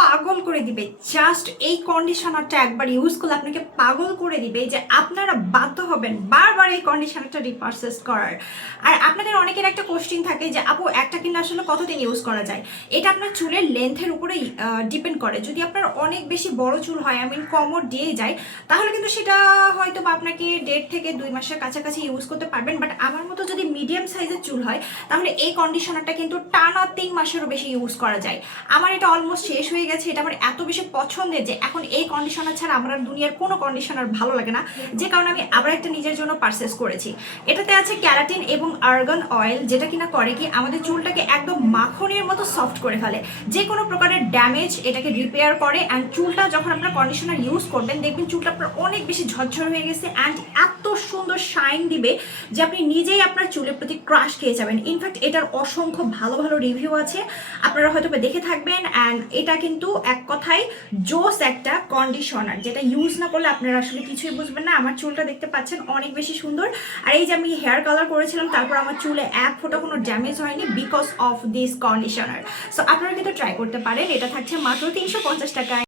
পাগল করে দিবে। জাস্ট এই কন্ডিশনারটা একবার ইউজ করলে আপনাকে পাগল করে দিবে যে আপনারা বাধ্য হবেন বারবার এই কন্ডিশনারটা রিপারচেস করার। আর আপনাদের অনেকের একটা কোশ্চেন থাকে যে আপু একটা কিনলে আসলে কতদিন ইউজ করা যায়। এটা আপনার চুলের লেন্থের উপরেই ডিপেন্ড করে। যদি আপনার অনেক বেশি বড় চুল হয়, কমর দিয়ে যায়, তাহলে কিন্তু সেটা হয়তো বা আপনাকে 1.5 থেকে 2 মাসের কাছাকাছি ইউজ করতে পারবেন। বাট আমার মতো যদি মিডিয়াম সাইজের চুল হয়, তাহলে এই কন্ডিশনারটা কিন্তু টানা 3 মাসেরও বেশি ইউজ করা যায়। আমার এটা অলমোস্ট শেষ হয়ে গেছে। এটা আমার এত বেশি পছন্দের যে এখন এই কন্ডিশনার ছাড়া আমার আর দুনিয়ার কোনো কন্ডিশনার ভালো লাগে না, যে কারণে আমি আবার একটা নিজের জন্য পারচেস করেছি। এটাতে আছে ক্যারাটিন এবং আর্গান অয়েল, যেটা কিনা করে কি আমাদের চুলটাকে একদম মাখনের মতো সফট করে ফেলে। যে কোনো প্রকারের ড্যামেজ এটাকে রিপেয়ার করে। অ্যান্ড চুলটা যখন আপনার কন্ডিশনার ইউজ করবেন, দেখবেন চুলটা আপনার অনেক বেশি ঝরঝর হয়ে গেছে অ্যান্ড এত সুন্দর শাইন দিবে যে আপনি নিজেই আপনার চুলের প্রতি ক্রাশ খেয়ে যাবেন। ইনফ্যাক্ট এটার অসংখ্য ভালো ভালো রিভিউ আছে, আপনারা হয়তো দেখে থাকবেন। অ্যান্ড এটা কিন্তু এক কথায় জোস একটা কন্ডিশনার, যেটা ইউজ না করলে আপনারা আসলে কিছুই বুঝবেন না। আমার চুলটা দেখতে পাচ্ছেন অনেক বেশি সুন্দর। আর এই যে আমি হেয়ার কালার করেছিলাম, তারপর আমার চুলে এক ফোঁটা কোনো ড্যামেজ হয়নি because of this conditioner. So আপনারা কিন্তু ট্রাই করতে পারেন। এটা থাকছে মাত্র 350 টাকায়।